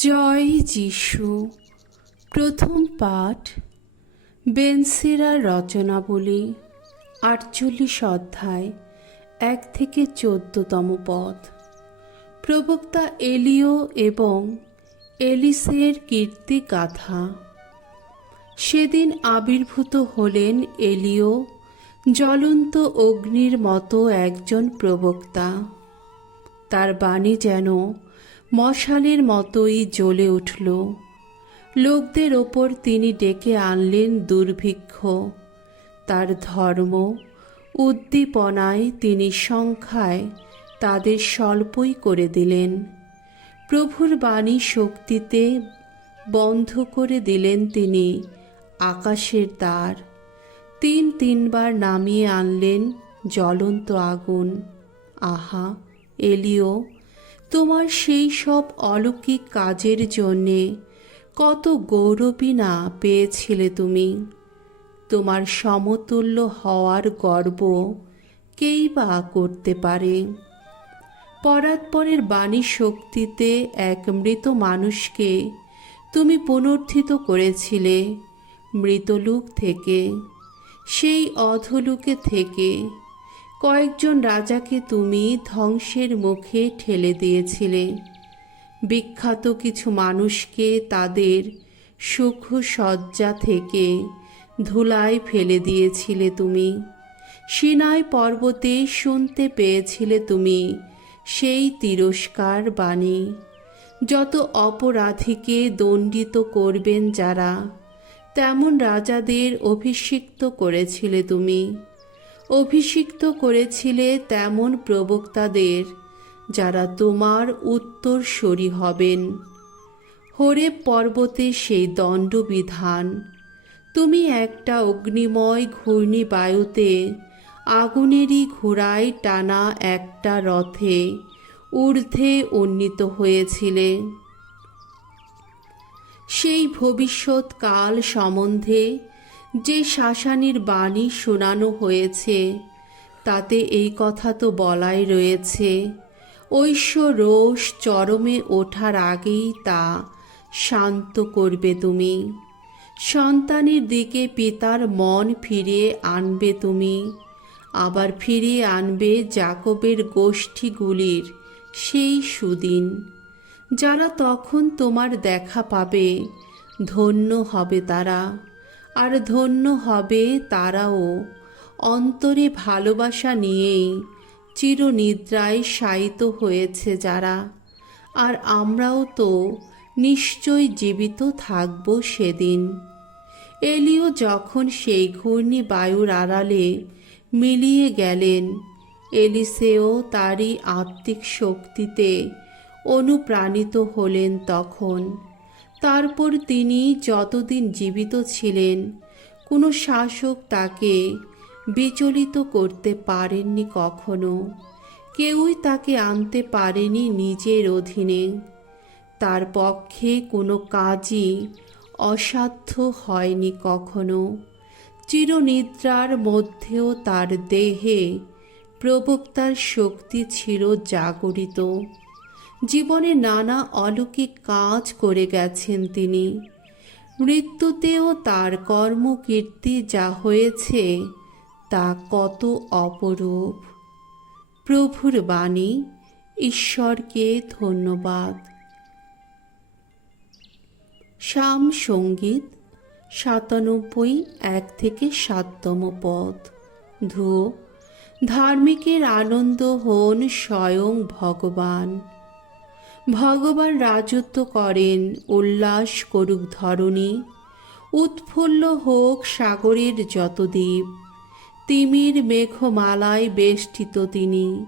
জয় যিশু। প্রথম পাঠ বেনসিরার রচনাবলী 48 অধ্যায় 1 থেকে 14তম পদ। প্রবক্তা এলিও এবং এলিসের কীর্তি গাথা। সেদিন আবির্ভূত হলেন এলিও, জ্বলন্ত অগ্নির মতো একজন প্রবক্তা। তার বাণী যেন মশালের মতোই জ্বলে উঠল। লোকদের ওপর তিনি ডেকে আনলেন দুর্ভিক্ষ। তার ধর্ম উদ্দীপনায় তিনি সংখ্যায় তাদের স্বল্পই করে দিলেন। প্রভুর বাণী শক্তিতে বন্ধ করে দিলেন তিনি আকাশের দ্বার। তিনবার নামিয়ে আনলেন জ্বলন্ত আগুন। আহা এলিও, তোমার সেই সব অলৌকিক কাজের জন্যে কত গৌরবই না পেয়েছিলে তুমি। তোমার সমতুল্য হওয়ার গর্ব কেই বা করতে পারে? পরাৎপরের বাণী শক্তিতে এক মৃত মানুষকে তুমি পুনরুত্থিত করেছিলে মৃতলোক থেকে। সেই অধোলোকে থেকে কয়েকজন রাজাকে তুমি ধ্বংসের মুখে ঠেলে দিয়েছিলে। বিখ্যাত কিছু মানুষকে তাদের সুখ সজ্জা থেকে ধুলায় ফেলে দিয়েছিলে তুমি। সিনাই পর্বতে শুনতে পেয়েছিলে তুমি সেই তিরস্কার বাণী। যত অপরাধীকে দণ্ডিত করবেন যারা, তেমন রাজাদের অভিষিক্ত করেছিলে তুমি। অভিষিক্ত করেছিলে তেমন প্রবক্তাদের যারা তোমার উত্তরসূরি হবেন। হোরেব পর্বতে সেই দণ্ডবিধান। তুমি একটা অগ্নিময় ঘূর্ণিবায়ুতে আগুনেরই ঘোড়ায় টানা একটা রথে ঊর্ধ্বে উন্নীত হয়েছিলে। সেই ভবিষ্যৎকাল সম্বন্ধে যে শাসানির বাণী শোনানো হয়েছে, তাতে এই কথা তো বলাই রয়েছে, ঐশ্বরোষ চরমে ওঠার আগেই তা শান্ত করবে তুমি। সন্তানের দিকে পিতার মন ফিরিয়ে আনবে তুমি। আবার ফিরিয়ে আনবে যাকবের গোষ্ঠীগুলির সেই সুদিন। যারা তখন তোমার দেখা পাবে, ধন্য হবে তারা। আর ধন্য হবে তারাও অন্তরে ভালোবাসা নিয়েই চিরনিদ্রায় শায়িত হয়েছে যারা। আর আমরাও তো নিশ্চয় জীবিত থাকব সেদিন। এলিও যখন সেই ঘূর্ণিবায়ুর আড়ালে মিলিয়ে গেলেন, এলিসেও তারই আত্মিক শক্তিতে অনুপ্রাণিত হলেন তখন। তারপর তিনি যতদিন জীবিত ছিলেন, কোনো শাসক তাকে বিচলিত করতে পারেননি কখনো। কেউই তাকে আনতে পারেনি নিজের অধীনে। তার পক্ষে কোনো কাজই অসাধ্য হয়নি কখনো। চিরনিদ্রার মধ্যেও তার দেহে প্রবক্তার শক্তি ছিল জাগরিত। জীবনে নানা অলৌকিক কাজ করে গেছেন তিনি। মৃত্যুতেও তার কর্মকীর্তি যা হয়েছে তা কত অপরূপ। প্রভুর বাণী। ঈশ্বরকে ধন্যবাদ। সাম সঙ্গীত 97 1 থেকে 7তম পদ। ধুও, ধার্মিকের আনন্দ হন স্বয়ং ভগবান। ভগবান রাজত্ব করেন, উল্লাস করুক ধরণী। উৎফুল্ল হোক সাগরের যত দ্বীপ। তিমির মেঘমালায় বেষ্টিত তিনি।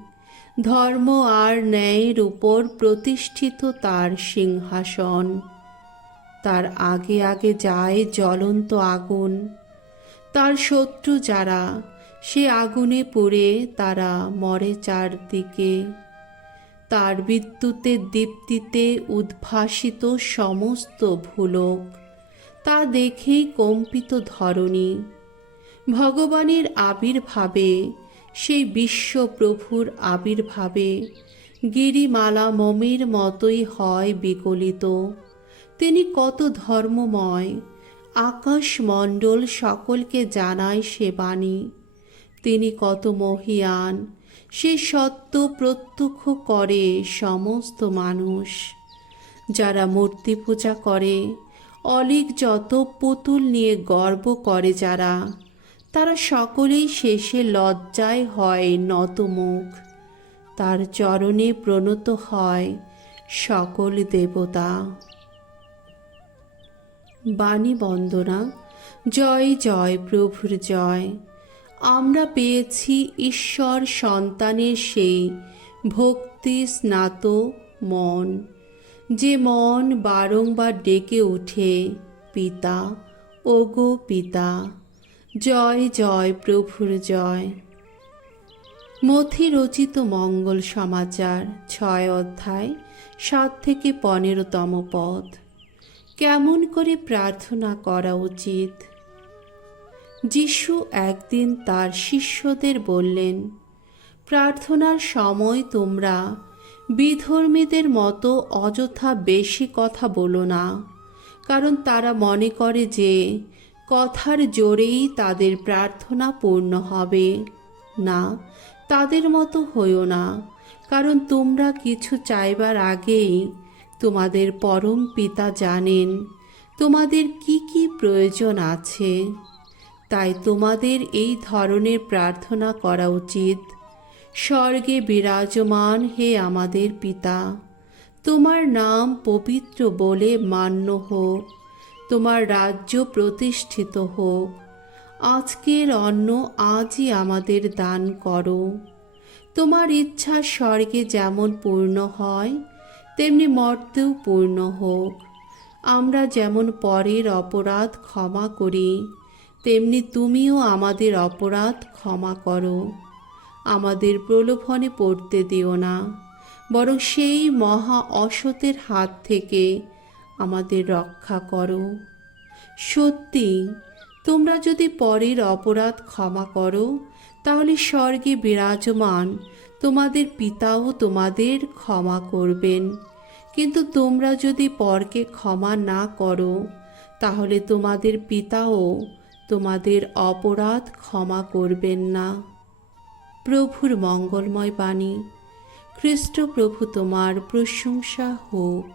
ধর্ম আর ন্যায়ের উপর প্রতিষ্ঠিত তার সিংহাসন। তার আগে আগে যায় জ্বলন্ত আগুন। তার শত্রু যারা, সে আগুনে পুড়ে তারা মরে চারদিকে। তার বিদ্যুতের দীপ্তিতে উদ্ভাসিত সমস্ত ভুলোক, তা দেখেই কম্পিত ধরণী। ভগবানের আবির্ভাবে, সেই বিশ্বপ্রভুর আবির্ভাবে গিরিমালা মমির মতোই হয় বিকলিত। তিনি কত ধর্মময়, আকাশমণ্ডল সকলকে জানায় সে বাণী। তিনি কত মহিয়ান, সে সত্য প্রত্যক্ষ করে সমস্ত মানুষ। যারা মূর্তি পূজা করে, অলিক যত পুতুল নিয়ে গর্ব করে যারা, তারা সকলেই শেষে লজ্জায় হয় নতমুখ। তার চরণে প্রণত হয় সকল দেবতা। বাণী বন্দনা। জয় জয় প্রভুর জয়। আমরা পেয়েছি ঈশ্বর সন্তানের সেই ভক্তি স্নাত মন, যে মন বারংবার ডেকে ওঠে, পিতা, ওগো পিতা। জয় জয় প্রভুর জয়। মথি রচিত মঙ্গল সমাচার 6 অধ্যায় 7 থেকে 15তম পদ। কেমন করে প্রার্থনা করা উচিত? যিশু একদিন তার শিষ্যদের বললেন, প্রার্থনার সময় তোমরা বিধর্মীদের মতো অযথা বেশি কথা বলো না, কারণ তারা মনে করে যে কথার জোরেই তাদের প্রার্থনা পূর্ণ হবে। না, তাদের মতো হইও না, কারণ তোমরা কিছু চাইবার আগেই তোমাদের পরম পিতা জানেন তোমাদের কি কি প্রয়োজন আছে। তাই তোমাদের এই ধরনের প্রার্থনা করা উচিত। স্বর্গে বিরাজমান হে আমাদের পিতা, তোমার নাম পবিত্র বলে মান্য হোক, তোমার রাজ্য প্রতিষ্ঠিত হোক। আজকের অন্ন আজই আমাদের দান করো। তোমার ইচ্ছা স্বর্গে যেমন পূর্ণ হয় তেমনি মর্তেও পূর্ণ হোক। আমরা যেমন পরের অপরাধ ক্ষমা করি, তেমনি তুমিও আমাদের অপরাধ ক্ষমা করো। আমাদের প্রলোভনে পড়তে দিও না, বরং সেই মহা অসতের হাত থেকে আমাদের রক্ষা করো। সত্যি, তোমরা যদি পরের অপরাধ ক্ষমা করো, তাহলে স্বর্গে বিরাজমান তোমাদের পিতাও তোমাদের ক্ষমা করবেন। কিন্তু তোমরা যদি পরকে ক্ষমা না করো, তাহলে তোমাদের পিতাও তোমাদের অপরাধ ক্ষমা করবেন না। প্রভুর মঙ্গলময় বাণী। খ্রিস্ট প্রভু তোমার প্রশংসা হোক।